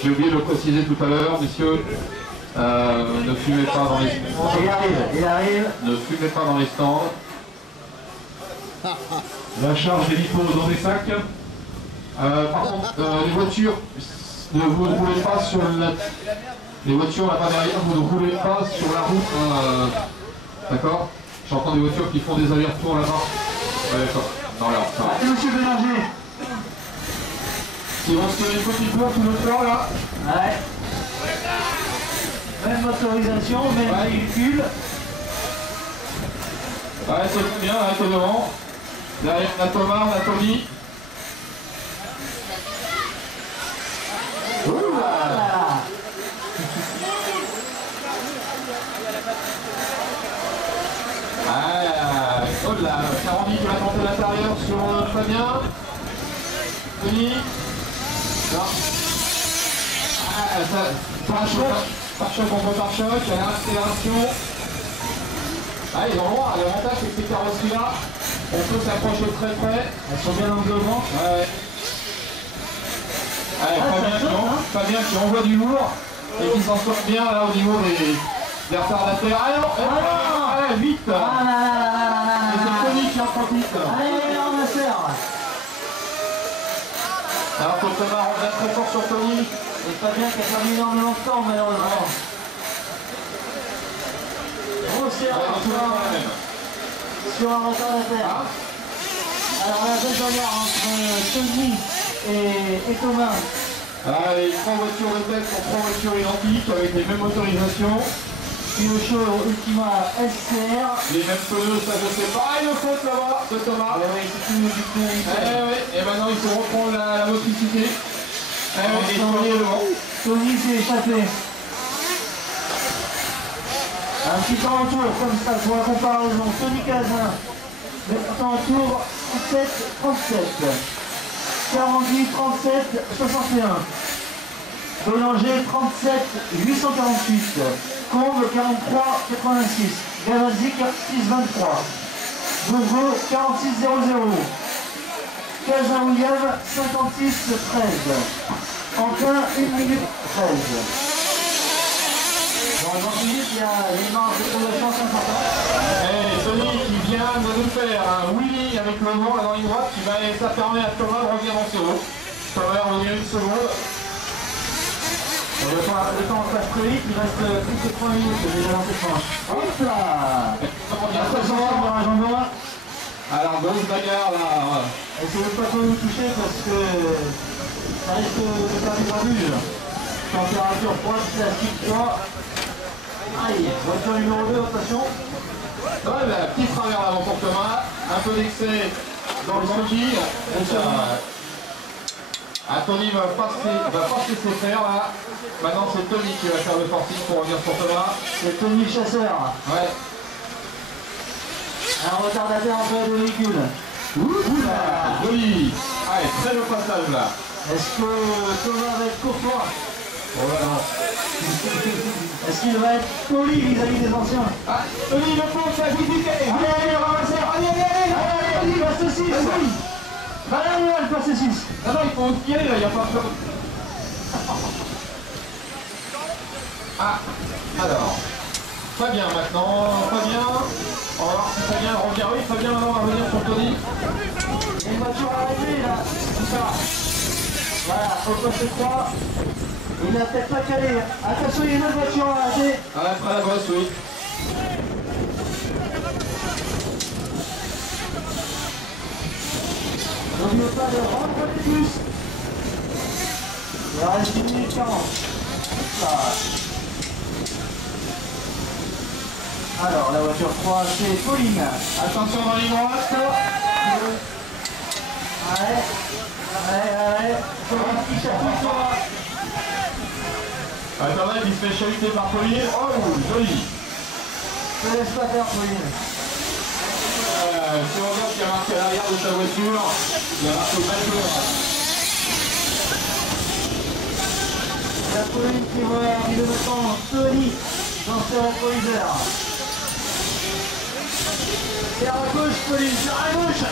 J'ai oublié de le préciser tout à l'heure, messieurs, ne fumez pas dans les stands. Il arrive. Ne fumez pas dans les stands. La charge des lipos dans des sacs. Par contre, les voitures, vous ne roulez pas sur la... Les voitures là-bas derrière, vous ne roulez pas sur la route. D'accord? J'entends des voitures qui font des allers-retours là-bas. Ouais, d'accord. Non, là, ça va. Monsieur Bélanger. Ils vont se tirer une petite tour tous les trois là. Ouais. Même motorisation, même véhicule. Ouais, c'est bien, là, t'es devant. Derrière, on a Thomas, on a Tony. Voilà. Ah, oh là, Caroline qui va tenter l'intérieur sur Fabien. Tony. Non. Ah, ça, pare-choc contre pare-choc, il y a l'accélération. Ah, ils ont le droit, l'avantage c'est que ces carrosseries-là, on peut s'approcher très près. Elles sont bien englobantes. Ouais. Allez, Fabien qui envoie du lourd et qui s'en sort bien là au niveau des retardataires. Allez, non, allez, vite. Et c'est Tony qui en profite. Allez, on va faire. Alors que Thomas revient très fort sur Tony. Et Fabien qui a terminé énormément de temps malheureusement. Grosse erreur sur un retardataire. Alors la belle bagarre entre Tony et Thomas. Allez, 3 voitures de tête pour 3 voitures identiques avec les mêmes motorisations. Piocho Ultima SCR. Les mêmes pneus, ça je sais pas. Ah, une faute là-bas de Thomas. Oui, c'est une du pneu. Et maintenant il faut reprendre la motricité. Et Tony est devant. Tony s'est échappé. Un petit temps en tour comme ça pour la comparaison. Tony Cazin, le temps en tour 37, 48, 37, 61. Bélanger 37, 848. Combe 43, 86. Galazic 6, 23. Bourgeot 46, 00. Cazin William 56, 13. Anquin 1 minute 13. Dans les 20 minutes, il y a les marges de chance importantes. Et Tony qui vient de nous faire un wheelie avec le vent là dans une droite qui va, ça permet à Thomas de revenir en solo. Thomas est revenu une seconde. Le temps passe très vite, il reste plus que 3 minutes déjà dans cette manche. Hop là. Alors grosse bagarre là. Essayez de pas trop vous toucher parce que ça risque de faire du grabuge. Température froide, plastique froid. Aïe, voiture numéro 2, attention. Ouais, bah, petit travers l'avant pour Thomas, un peu d'excès dans le banquille. Tony va passer ses fers là. Maintenant c'est Tony qui va faire le forcing pour revenir sur Thomas. C'est Tony le chasseur. Ouais. Un retardataire en fait de véhicule. Oula, joli. Allez, très beau passage là. Est-ce que Thomas va être courtois? Oh là non. Est-ce qu'il va être poli vis-à-vis des anciens? Ah, Tony le pont, ça vous dit Allez, ramasseur. Allez, passe 6. Allez, passe 6. Ah non, il faut y aller là, il n'y a pas de... Ah, alors, Fabien maintenant, Fabien, on va voir si Fabien revient, oui, Fabien maintenant va revenir sur Tony. Il y a une voiture arrêtée là, tout ça. Voilà, au poste 3, il n'a peut-être pas calé. Attention, il y a une autre voiture arrêtée. Ah, après la bosse, oui. N'oubliez pas de rendre les bus. Il reste 1 minute 40. Là. Alors, la voiture 3, c'est Pauline. Attention dans les droites. Allez. Pauline qui chatouille toi. Attendez, il se fait chahuter par Pauline. Oh, joli. Ne laisse pas faire, Pauline. Si on regarde ce qui a marqué à l'arrière de sa voiture. Il a marqué Michael. La Pauline qui va arriver maintenant Tony dans ses rétroviseurs. Et à la gauche, Pauline, sur la gauche.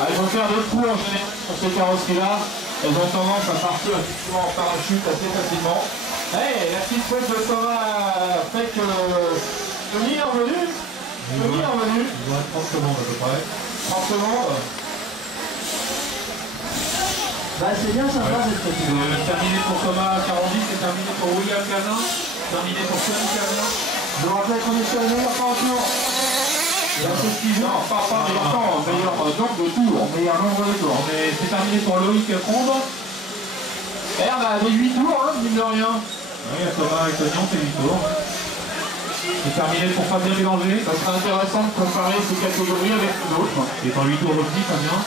Ah, il faut faire d'autres coups en général sur ces carrosseries-là. Elles ont tendance à partir effectivement en parachute assez facilement. Hey, la petite fouette de Thomas fait que Tony est revenu. Tony est revenu. Il doit être 30 secondes à peu près. 30 secondes. Bah c'est bien sympa cette petite. Terminé pour Thomas Carangi, c'est terminé pour William Canin, terminé pour Tony Canin. Je vous rappelle qu'on est sur le meilleur temps tour. Non, pas meilleur temps, meilleur nombre de tours. Meilleur nombre de tours. C'est terminé pour Loïc Combe. Et on a 8 tours, hein, mine de rien. Oui, Thomas et Tony ont fait 8 tours. C'est terminé pour Fabien Bélanger. Ça serait intéressant de comparer ces catégories avec les autres. Et en 8 tours aussi, Fabien.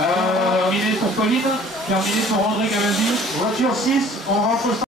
Terminé pour Pauline. Terminé pour André Gavaldi. Voiture 6, on rentre au